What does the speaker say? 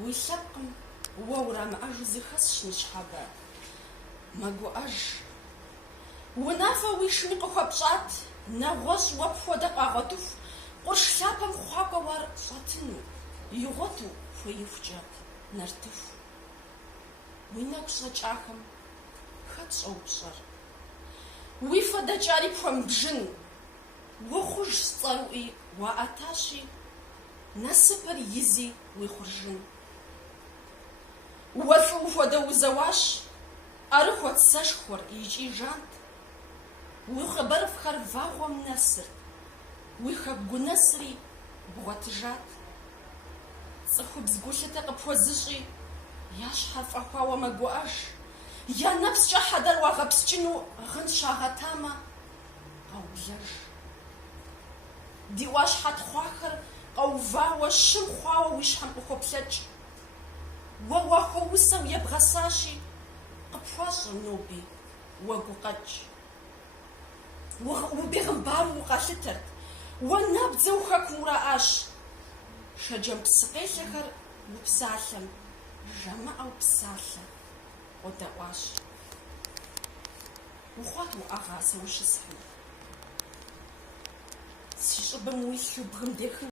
Уи лъэпкъым уэ урамыӀэжу зыхэсщ ныщхьэбэ. МэгуӀэж. Унафэ уи шыни къыхуэпщӀат, нэгъуэщӀ уэ пхуэдэ къагъуэтыху, къурш лъапэм хъуакӀуэ уэр щӀэтыну, игъуэту хуеихукӀэ нартыху. Уи нэгу щӀэкӀахэм хэт щӀэупщӀэр? Уи фэ дэкӀари пхуэмыбжын, уэ хъуж сцӀэрыӀуи уаӀэтащи, насыпыр изи уи хъуржын. Уэ лӀы ухуэдэ узэуащ, Ӏэрыхуэт сэшхуэр икӀи жант. Уи хъыбарыфхэр вагъуэм нэсырт, уи хэку гунэсри бгъуэтыжат. Цӏыхубз гулъытэ къыпхуэзыщӀи, я щхьэ фӀэхуауэ мэгуӀэж, я нэпскӀэ хьэдэр уагъэпскӀыну гъын щагъэтамэ, къэублэж. Ди Ӏуащхьэтхъуахэр къэувауэ щым хъуауэ уи щхьэм къыхуоплъэкӀ. Уэ уахуэусэу ебгъэсащи, къыпхуащӀэ ноби уэ гукъэкӀ. Убегъымбару укъэлъытэрт, уэ набдзэу хэкум урa'ащ. Шэджэм псыкъелъэхэр упсалъэм, жамыӀэу псалъэ къодэӀуащ. Ухъуат уӀэгъа сэ ущысхьым. Си щӀыбым уилъу бгым дехын